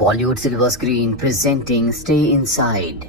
Bollywood silver screen presenting stay inside.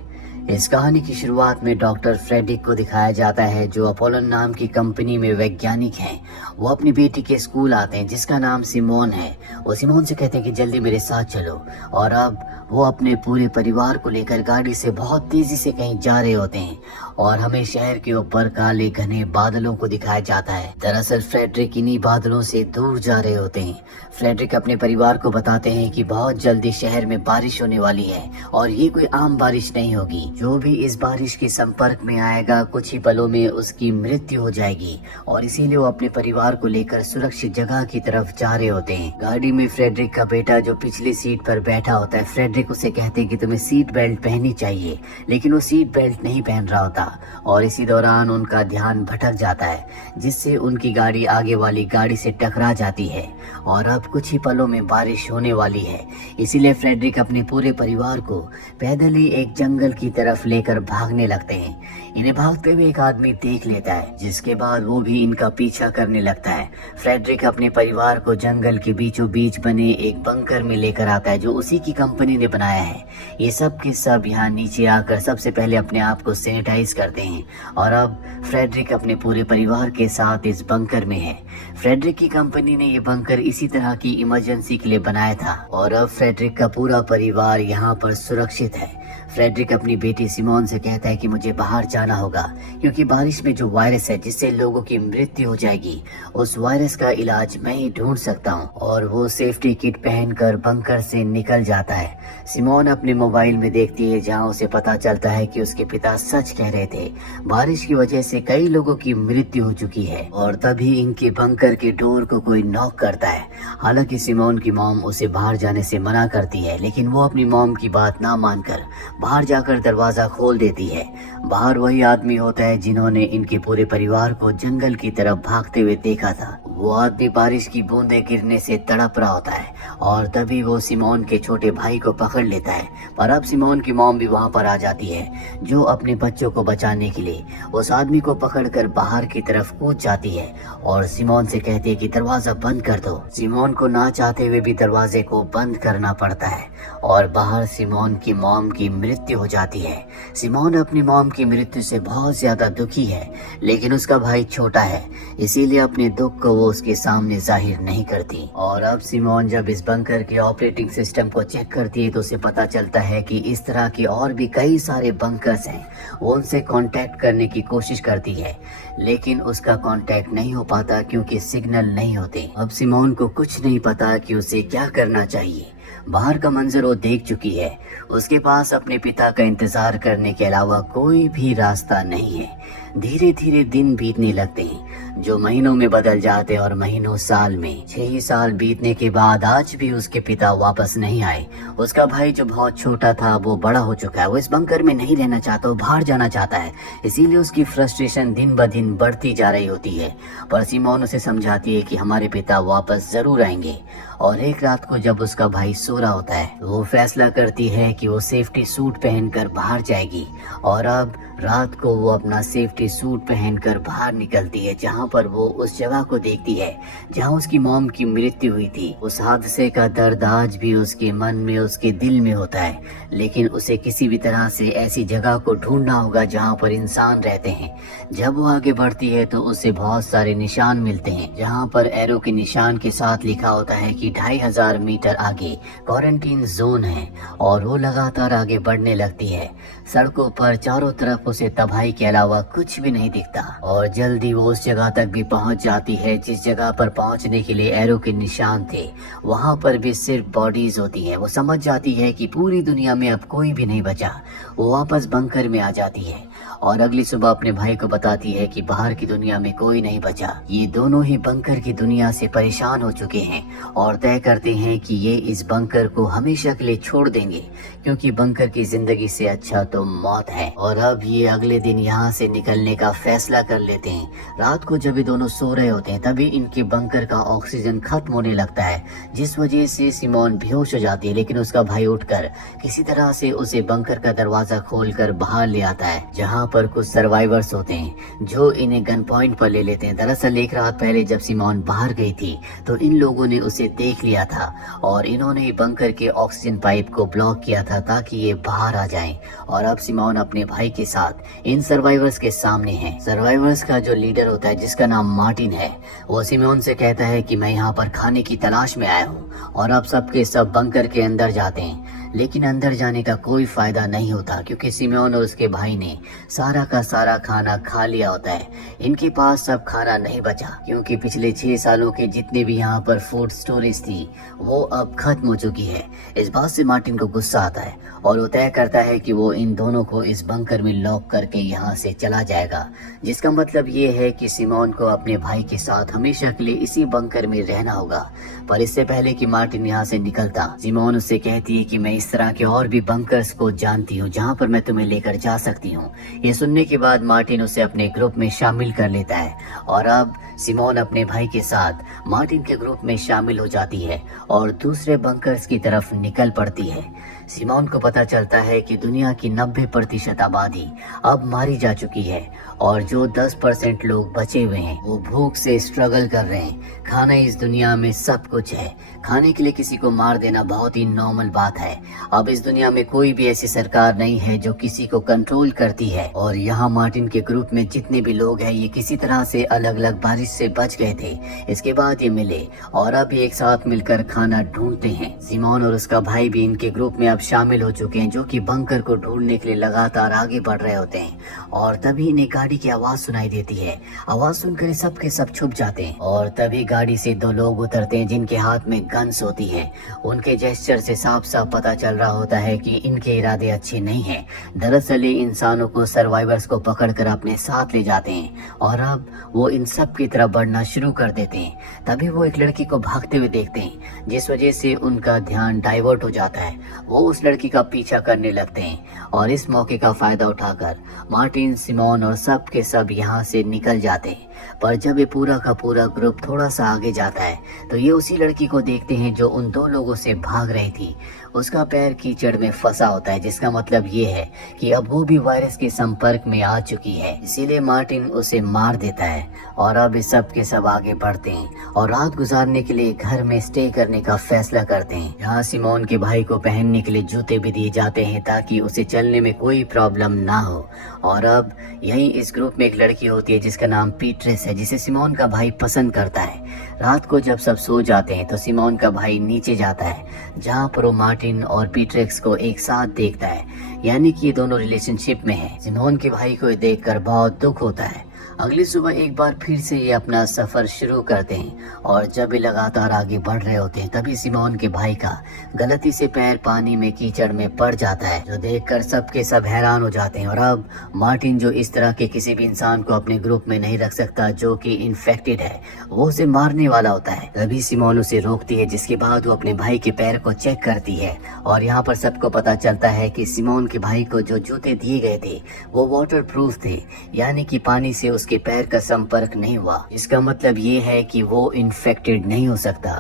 इस कहानी की शुरुआत में डॉक्टर फ्रेडरिक को दिखाया जाता है जो अपोलो नाम की कंपनी में वैज्ञानिक हैं। वो अपनी बेटी के स्कूल आते हैं जिसका नाम सिमोन है। वो सिमोन से कहते हैं कि जल्दी मेरे साथ चलो, और अब वो अपने पूरे परिवार को लेकर गाड़ी से बहुत तेजी से कहीं जा रहे होते हैं और हमें शहर के ऊपर काले घने बादलों को दिखाया जाता है। दरअसल फ्रेडरिक इन्हीं बादलों से दूर जा रहे होते हैं। फ्रेडरिक अपने परिवार को बताते हैं कि बहुत जल्दी शहर में बारिश होने वाली है और ये कोई आम बारिश नहीं होगी। जो भी इस बारिश के संपर्क में आएगा कुछ ही पलों में उसकी मृत्यु हो जाएगी, और इसीलिए वो अपने परिवार को लेकर सुरक्षित जगह की तरफ जा रहे होते हैं। गाड़ी में फ्रेडरिक का बेटा जो पिछली सीट पर बैठा होता है, फ्रेडरिक उसे कहते हैं कि तुम्हें सीट बेल्ट पहननी चाहिए, लेकिन वो सीट बेल्ट नहीं पहन रहा होता और इसी दौरान उनका ध्यान भटक जाता है जिससे उनकी गाड़ी आगे वाली गाड़ी से टकरा जाती है और अब कुछ ही पलों में बारिश होने वाली है। इसीलिए फ्रेडरिक अपने पूरे परिवार को पैदल ही एक जंगल की तरफ लेकर भागने लगते हैं। इन्हें भागते हुए एक आदमी देख लेता है जिसके बाद वो भी इनका पीछा करने लगता है। फ्रेडरिक अपने परिवार को जंगल के बीचों बीच बने एक बंकर में लेकर आता है जो उसी की कंपनी ने बनाया है। ये सब के सब यहाँ नीचे आकर सबसे पहले अपने आप को सैनिटाइज करते हैं और अब फ्रेडरिक अपने पूरे परिवार के साथ इस बंकर में है। फ्रेडरिक की कंपनी ने ये बंकर इसी तरह की इमरजेंसी के लिए बनाया था और अब फ्रेडरिक का पूरा परिवार यहाँ पर सुरक्षित है। फ्रेडरिक अपनी बेटी सिमोन से कहता है कि मुझे बाहर जाना होगा क्योंकि बारिश में जो वायरस है जिससे लोगों की मृत्यु हो जाएगी, उस वायरस का इलाज मैं ही ढूंढ सकता हूँ। और वो सेफ्टी किट पहनकर बंकर से निकल जाता है। सिमोन अपने मोबाइल में देखती है जहाँ उसे पता चलता है कि उसके पिता सच कह रहे थे, बारिश की वजह से कई लोगों की मृत्यु हो चुकी है। और तभी इनके बंकर के डोर को कोई नॉक करता है। हालांकि सिमोन की मॉम उसे बाहर जाने से मना करती है, लेकिन वो अपनी मॉम की बात ना मानकर बाहर जाकर दरवाजा खोल देती है। बाहर वही आदमी होता है जिन्होंने इनके पूरे परिवार को जंगल की तरफ भागते हुए देखा था। वो आदमी बारिश की बूंदें गिरने से तड़प रहा होता है और तभी वो सिमोन के छोटे भाई को पकड़ लेता है। पर अब सिमोन की मॉम भी वहां पर आ जाती है जो अपने बच्चों को बचाने के लिए उस आदमी को पकड़कर बाहर की तरफ कूद जाती है और सिमोन से कहती है कि दरवाजा बंद कर दो। सिमोन को ना चाहते हुए भी दरवाजे को बंद करना पड़ता है और बाहर सिमोन की मॉम की मृत्यु हो जाती है। सिमोन अपनी मॉम की मृत्यु से बहुत ज्यादा दुखी है, लेकिन उसका भाई छोटा है इसीलिए अपने दुख को वो उसके सामने जाहिर नहीं करती। और अब सिमोन जब इस बंकर के ऑपरेटिंग सिस्टम को चेक करती है तो उसे पता चलता है कि इस तरह के और भी कई सारे बंकर्स हैं। वो उनसे कांटेक्ट करने की कोशिश करती है लेकिन उसका कांटेक्ट नहीं हो पाता क्योंकि सिग्नल नहीं होते। अब सिमोन को कुछ नहीं पता कि उसे क्या करना चाहिए। बाहर का मंजर वो देख चुकी है। उसके पास अपने पिता का इंतजार करने के अलावा कोई भी रास्ता नहीं है। धीरे धीरे दिन बीतने लगते हैं जो महीनों में बदल जाते हैं और महीनों साल में। 6 साल बीतने के बाद आज भी उसके पिता वापस नहीं आए। उसका भाई जो बहुत छोटा था वो बड़ा हो चुका है। वो इस बंकर में नहीं रहना चाहता, वो बाहर जाना चाहता है। इसीलिए उसकी फ्रस्ट्रेशन दिन ब दिन बढ़ती जा रही होती है। पर सिमोन उसे समझाती है कि हमारे पिता वापस जरूर आएंगे। और एक रात को जब उसका भाई सो रहा होता है वो फैसला करती है कि वो सेफ्टी सूट पहनकर बाहर जाएगी। और अब रात को वो अपना सेफ्टी सूट पहनकर बाहर निकलती है जहाँ पर वो उस जगह को देखती है जहाँ उसकी मॉम की मृत्यु हुई थी। उस हादसे का दर्द आज भी उसके मन में, उसके दिल में होता है, लेकिन उसे किसी भी तरह से ऐसी जगह को ढूंढना होगा जहाँ पर इंसान रहते हैं। जब वो आगे बढ़ती है तो उसे बहुत सारे निशान मिलते हैं जहाँ पर एरो के निशान के साथ लिखा होता है कि 2500 मीटर आगे क्वारंटीन जोन है। और वो लगातार आगे बढ़ने लगती है। सड़कों पर चारों तरफ उसे तबाही के अलावा कुछ भी नहीं दिखता और जल्दी वो उस जगह तक भी पहुंच जाती है जिस जगह पर पहुंचने के लिए एरो के निशान थे। वहां पर भी सिर्फ बॉडीज होती है। वो समझ जाती है कि पूरी दुनिया में अब कोई भी नहीं बचा। वो वापस बंकर में आ जाती है और अगली सुबह अपने भाई को बताती है कि बाहर की दुनिया में कोई नहीं बचा। ये दोनों ही बंकर की दुनिया से परेशान हो चुके हैं और तय करते हैं कि ये इस बंकर को हमेशा के लिए छोड़ देंगे क्योंकि बंकर की जिंदगी से अच्छा तो मौत है। और अब ये अगले दिन यहाँ से निकलने का फैसला कर लेते हैं। रात को जब ये दोनों सो रहे होते हैं तभी इनके बंकर का ऑक्सीजन खत्म होने लगता है जिस वजह से सिमोन बेहोश हो जाती है, लेकिन उसका भाई उठकर किसी तरह से उसे बंकर का दरवाजा खोलकर बाहर ले आता है जहाँ यहाँ पर कुछ सर्वाइवर्स होते हैं जो इन्हें गन पॉइंट पर ले लेते हैं। दरअसल एक रात पहले जब सिमोन बाहर गई थी तो इन लोगों ने उसे देख लिया था और इन्होंने बंकर के ऑक्सीजन पाइप को ब्लॉक किया था ताकि ये बाहर आ जाएं। और अब सिमोन अपने भाई के साथ इन सर्वाइवर्स के सामने है। सर्वाइवर्स का जो लीडर होता है जिसका नाम मार्टिन है, वो सिमोन से कहता है कि मैं यहाँ पर खाने की तलाश में आया हूँ। और अब सबके सब बंकर के अंदर जाते हैं, लेकिन अंदर जाने का कोई फायदा नहीं होता क्योंकि सिमोन और उसके भाई ने सारा का सारा खाना खा लिया होता है। इनके पास सब खाना नहीं बचा क्योंकि पिछले 6 सालों के जितने भी यहाँ पर फूड स्टोरेज थी वो अब खत्म हो चुकी है। इस बात से मार्टिन को गुस्सा आता है और वो तय करता है कि वो इन दोनों को इस बंकर में लॉक करके यहाँ से चला जाएगा, जिसका मतलब ये है कि सिमोन को अपने भाई के साथ हमेशा के लिए इसी बंकर में रहना होगा। पर इससे पहले कि मार्टिन यहाँ से निकलता, सिमोन उससे कहती है कि मैं इस तरह के और भी बंकर्स को जानती हूँ जहाँ पर मैं तुम्हें लेकर जा सकती हूँ। ये सुनने के बाद मार्टिन उसे अपने ग्रुप में शामिल कर लेता है और अब सिमोन अपने भाई के साथ मार्टिन के ग्रुप में शामिल हो जाती है और दूसरे बंकर्स की तरफ निकल पड़ती है। सिमोन को पता चलता है कि दुनिया की 90% आबादी अब मारी जा चुकी है और जो 10% लोग बचे हुए हैं वो भूख से स्ट्रगल कर रहे हैं। खाना इस दुनिया में सब कुछ है, खाने के लिए किसी को मार देना बहुत ही नॉर्मल बात है। अब इस दुनिया में कोई भी ऐसी सरकार नहीं है जो किसी को कंट्रोल करती है। और यहाँ मार्टिन के ग्रुप में जितने भी लोग हैं ये किसी तरह से अलग अलग बारिश से बच गए थे। इसके बाद ये मिले और अब एक साथ मिलकर खाना ढूंढते हैं। सिमोन और उसका भाई भी इनके ग्रुप में अब शामिल हो चुके हैं जो कि बंकर को ढूंढने के लिए लगातार आगे बढ़ रहे होते हैं। और तभी इन्हें गाड़ी की आवाज सुनाई देती है। आवाज सुनकर सबके सब छुप जाते हैं और तभी गाड़ी से 2 लोग उतरते हैं जिनके हाथ में गन्स होती है। उनके जेस्चर से साफ साफ पता चल रहा होता है कि इनके इरादे अच्छे नहीं हैं। दरअसल ये इंसानों को, सर्वाइवर्स को पकड़कर अपने साथ ले जाते हैं और अब वो इन सब की तरफ बढ़ना शुरू कर देते हैं। तभी वो एक लड़की को भागते हुए देखते हैं जिस वजह से उनका ध्यान डाइवर्ट हो जाता है। वो उस लड़की का पीछा करने लगते हैं और इस मौके का फायदा उठाकर मार्टिन, सिमोन और सब के सब यहाँ से निकल जाते हैं। पर जब ये पूरा का पूरा ग्रुप थोड़ा सा आगे जाता है तो ये उसी लड़की को देखते हैं जो उन 2 लोगों से भाग रही थी। उसका पैर कीचड़ में फंसा होता है, जिसका मतलब ये है कि अब वो भी वायरस के संपर्क में आ चुकी है। इसीलिए मार्टिन उसे मार देता है और अब इस सब के सब आगे बढ़ते हैं और रात गुजारने के लिए घर में स्टे करने का फैसला करते हैं। यहाँ सिमोन के भाई को पहनने के लिए जूते भी दिए जाते हैं ताकि उसे चलने में कोई प्रॉब्लम ना हो। और अब यहीं इस ग्रुप में एक लड़की होती है जिसका नाम पीट्रेस है, जिसे सिमोन का भाई पसंद करता है। रात को जब सब सो जाते हैं तो सिमोन का भाई नीचे जाता है जहाँ पर वो मार्टिन और पीट्रेक्स को एक साथ देखता है, यानी कि ये दोनों रिलेशनशिप में है। सिमोन के भाई को देखकर बहुत दुख होता है। अगली सुबह एक बार फिर से ये अपना सफर शुरू करते हैं और जब ये लगातार आगे बढ़ रहे होते हैं तभी सिमोन के भाई का गलती से पैर पानी में कीचड़ में पड़ जाता है, जो देखकर सबके सब हैरान हो जाते हैं। और अब मार्टिन, जो इस तरह के किसी भी इंसान को अपने ग्रुप में नहीं रख सकता जो कि इन्फेक्टेड है, वो उसे मारने वाला होता है। तभी सिमोन उसे रोकती है, जिसके बाद वो अपने भाई के पैर को चेक करती है और यहाँ पर सबको पता चलता है कि सिमोन के भाई को जो जूते दिए गए थे वो वाटर प्रूफ थे, यानी कि पानी से उसके पैर का संपर्क नहीं हुआ। इसका मतलब ये है कि वो इन्फेक्टेड नहीं हो सकता।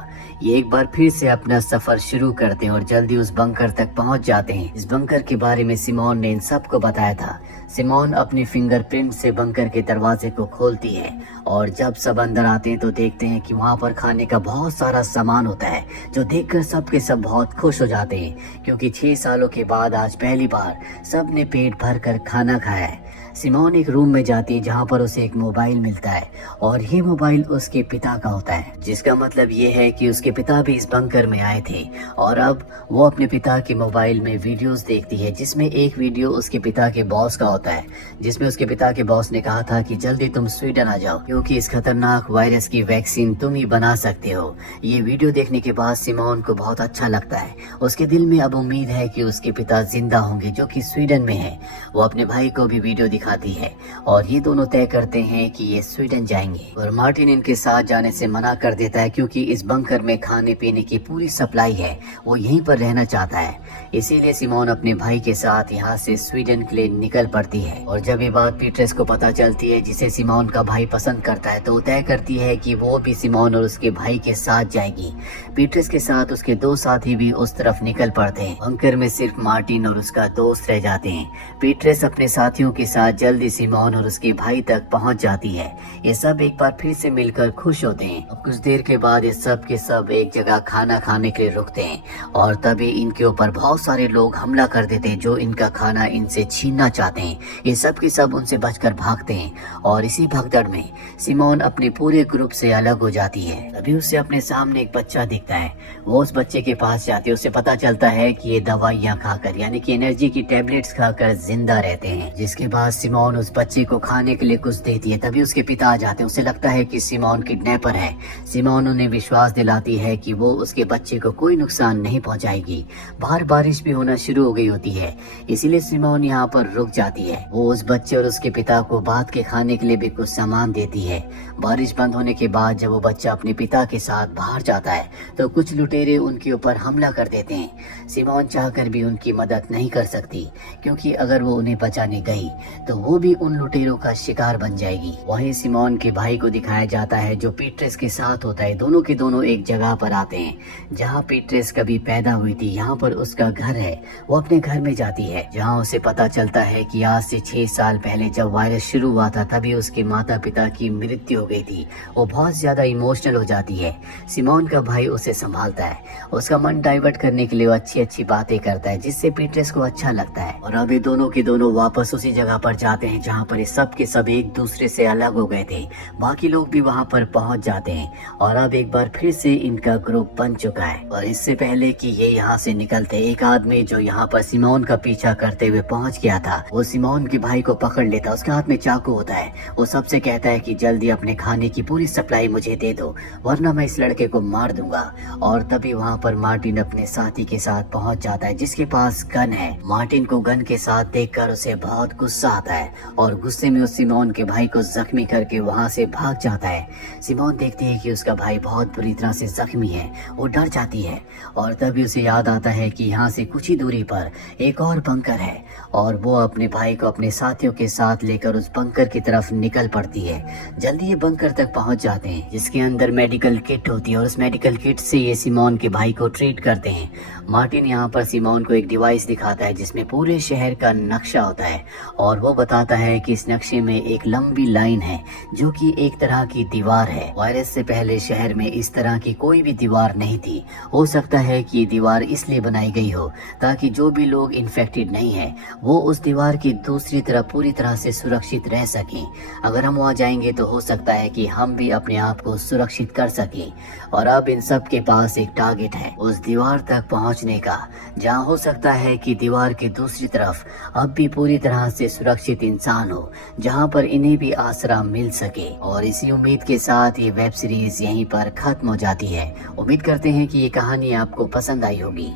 ये एक बार फिर से अपना सफर शुरू करते हैं और जल्दी उस बंकर तक पहुंच जाते हैं। इस बंकर के बारे में सिमोन ने इन सबको बताया था। सिमोन अपनी फिंगरप्रिंट से बंकर के दरवाजे को खोलती है और जब सब अंदर आते हैं तो देखते हैं कि वहाँ पर खाने का बहुत सारा सामान होता है, जो देखकर सब के सब बहुत खुश हो जाते हैं क्योंकि 6 सालों के बाद आज पहली बार सब ने पेट भर कर खाना खाया है। सिमोन एक रूम में जाती है जहाँ पर उसे एक मोबाइल मिलता है और ये मोबाइल उसके पिता का होता है, जिसका मतलब ये है कि उसके पिता भी इस बंकर में आए थे। और अब वो अपने पिता के मोबाइल में वीडियोस देखती है, जिसमें एक वीडियो उसके पिता के बॉस का होता है, जिसमें उसके पिता के बॉस ने कहा था कि जल्दी तुम स्वीडन आ जाओ क्योंकि इस खतरनाक वायरस की वैक्सीन तुम ही बना सकते हो। ये वीडियो देखने के बाद सिमोन को बहुत अच्छा लगता है। उसके दिल में अब उम्मीद है कि उसके पिता जिंदा होंगे जो कि स्वीडन में है। वो अपने भाई को भी वीडियो दिखाती है और ये दोनों तय करते हैं कि ये स्वीडन जाएंगे। और मार्टिन इनके साथ जाने से मना कर देता है क्योंकि इस बंकर में खाने पीने की पूरी सप्लाई है, वो यहीं पर रहना चाहता है। इसीलिए सिमोन अपने भाई के साथ यहाँ से स्वीडन के लिए निकल पड़ती है। और जब ये बात पीट्रेस को पता चलती है, जिसे सिमोन का भाई पसंद करता है, तो वो तय करती है कि वो भी सिमोन और उसके भाई के साथ जाएगी। पीट्रेस के साथ उसके 2 साथी भी उस तरफ निकल पड़ते हैं। बंकर में सिर्फ मार्टिन और उसका दोस्त रह जाते हैं। पीट्रेस अपने साथियों के साथ जल्दी सिमोन और उसके भाई तक पहुंच जाती है। ये सब एक बार फिर से मिलकर खुश होते हैं। अब कुछ देर के बाद ये सब के सब एक जगह खाना खाने के लिए रुकते हैं और तभी इनके ऊपर बहुत सारे लोग हमला कर देते हैं जो इनका खाना इनसे छीनना चाहते हैं। ये सब के सब उनसे बचकर भागते हैं और इसी भगदड़ में सिमोन अपने पूरे ग्रुप से अलग हो जाती है। तभी उसे अपने सामने एक बच्चा दिखता है। वो उस बच्चे के पास जाती है। उसे पता चलता है कि ये दवाइयाँ खाकर यानी कि एनर्जी की टैबलेट्स खाकर जिंदा रहते हैं। जिसके बाद सिमोन उस बच्चे को खाने के लिए कुछ देती है। तभी उसके पिता आ जाते हैं। उसे लगता है कि सिमोन किडनैपर है। सिमोन उन्हें विश्वास दिलाती है कि वो उसके बच्चे को कोई नुकसान नहीं पहुंचाएगी। बाहर बारिश भी होना शुरू हो गई होती है, इसीलिए सिमोन यहाँ पर रुक जाती है। वो उस बच्चे और उसके पिता को बात के खाने के लिए भी कुछ सामान देती है। बारिश बंद होने के बाद जब वो बच्चा अपने पिता के साथ बाहर जाता है तो कुछ लुटेरे उनके ऊपर हमला कर देते हैं। सिमोन चाहकर भी उनकी मदद नहीं कर सकती क्योंकि अगर वो उन्हें बचाने गई तो वो भी उन लुटेरों का शिकार बन जाएगी। वहीं सिमोन के भाई को दिखाया जाता है जो पीट्रेस के साथ होता है। दोनों के दोनों एक जगह पर आते हैं जहाँ पीट्रेस कभी पैदा हुई थी। यहाँ पर उसका घर है। वो अपने घर में जाती है जहाँ उसे पता चलता है कि आज से 6 साल पहले जब वायरस शुरू हुआ था तभी उसके माता पिता की मृत्यु हो गई थी। वो बहुत ज्यादा इमोशनल हो जाती है। सिमोन का भाई उसे संभालता है। उसका मन डाइवर्ट करने के लिए वो अच्छी अच्छी बातें करता है जिससे पीट्रेस को अच्छा लगता है। और अभी दोनों के दोनों वापस उसी जगह पर जाते हैं जहाँ पर सब के सब एक दूसरे से अलग हो गए थे। बाकी लोग भी वहाँ पर पहुँच जाते हैं और अब एक बार फिर से इनका ग्रुप बन चुका है। और इससे पहले कि ये यहाँ से निकलते, एक आदमी जो यहाँ पर सिमोन का पीछा करते हुए पहुँच गया था वो सिमोन के भाई को पकड़ लेता। उसके हाथ में चाकू होता है। वो सबसे कहता है कि जल्दी अपने खाने की पूरी सप्लाई मुझे दे दो वरना मैं इस लड़के को मार दूंगा। और तभी वहाँ पर मार्टिन अपने साथी के साथ पहुँच जाता है जिसके पास गन है। मार्टिन को गन के साथ देखकर उसे बहुत गुस्सा आता है और गुस्से में उस सिमोन के भाई को जख्मी करके वहाँ से भाग जाता है। सिमोन देखती है कि उसका भाई बहुत बुरी तरह से जख्मी है। वो डर जाती है और तभी उसे याद आता है कि यहाँ से कुछ ही दूरी पर एक और बंकर है और वो अपने भाई को अपने साथियों के साथ लेकर उस बंकर की तरफ निकल पड़ती है। जल्दी ये बंकर तक पहुंच जाते हैं जिसके अंदर मेडिकल किट होती है और उस मेडिकल किट से ये सिमोन के भाई को ट्रीट करते हैं। मार्टिन यहाँ पर सिमोन को एक डिवाइस दिखाता है जिसमें पूरे शहर का नक्शा होता है और वो बताता है कि इस नक्शे में एक लंबी लाइन है जो कि एक तरह की दीवार है। वायरस से पहले शहर में इस तरह की कोई भी दीवार नहीं थी। हो सकता है कि ये दीवार इसलिए बनाई गई हो ताकि जो भी लोग इन्फेक्टेड नहीं है वो उस दीवार की दूसरी तरफ पूरी तरह से सुरक्षित रह सकें। अगर हम वहाँ जाएंगे तो हो सकता है कि हम भी अपने आप को सुरक्षित कर सकें। और अब इन सब के पास एक टारगेट है उस दीवार तक पहुँचने का जहाँ हो सकता है कि दीवार की दूसरी तरफ अब भी पूरी तरह से सुरक्षित इंसान हो जहाँ पर इन्हें भी आसरा मिल सके। और इसी उम्मीद के साथ ये वेब सीरीज यहीं पर खत्म हो जाती है। उम्मीद करते हैं कि ये कहानी आपको पसंद आई होगी।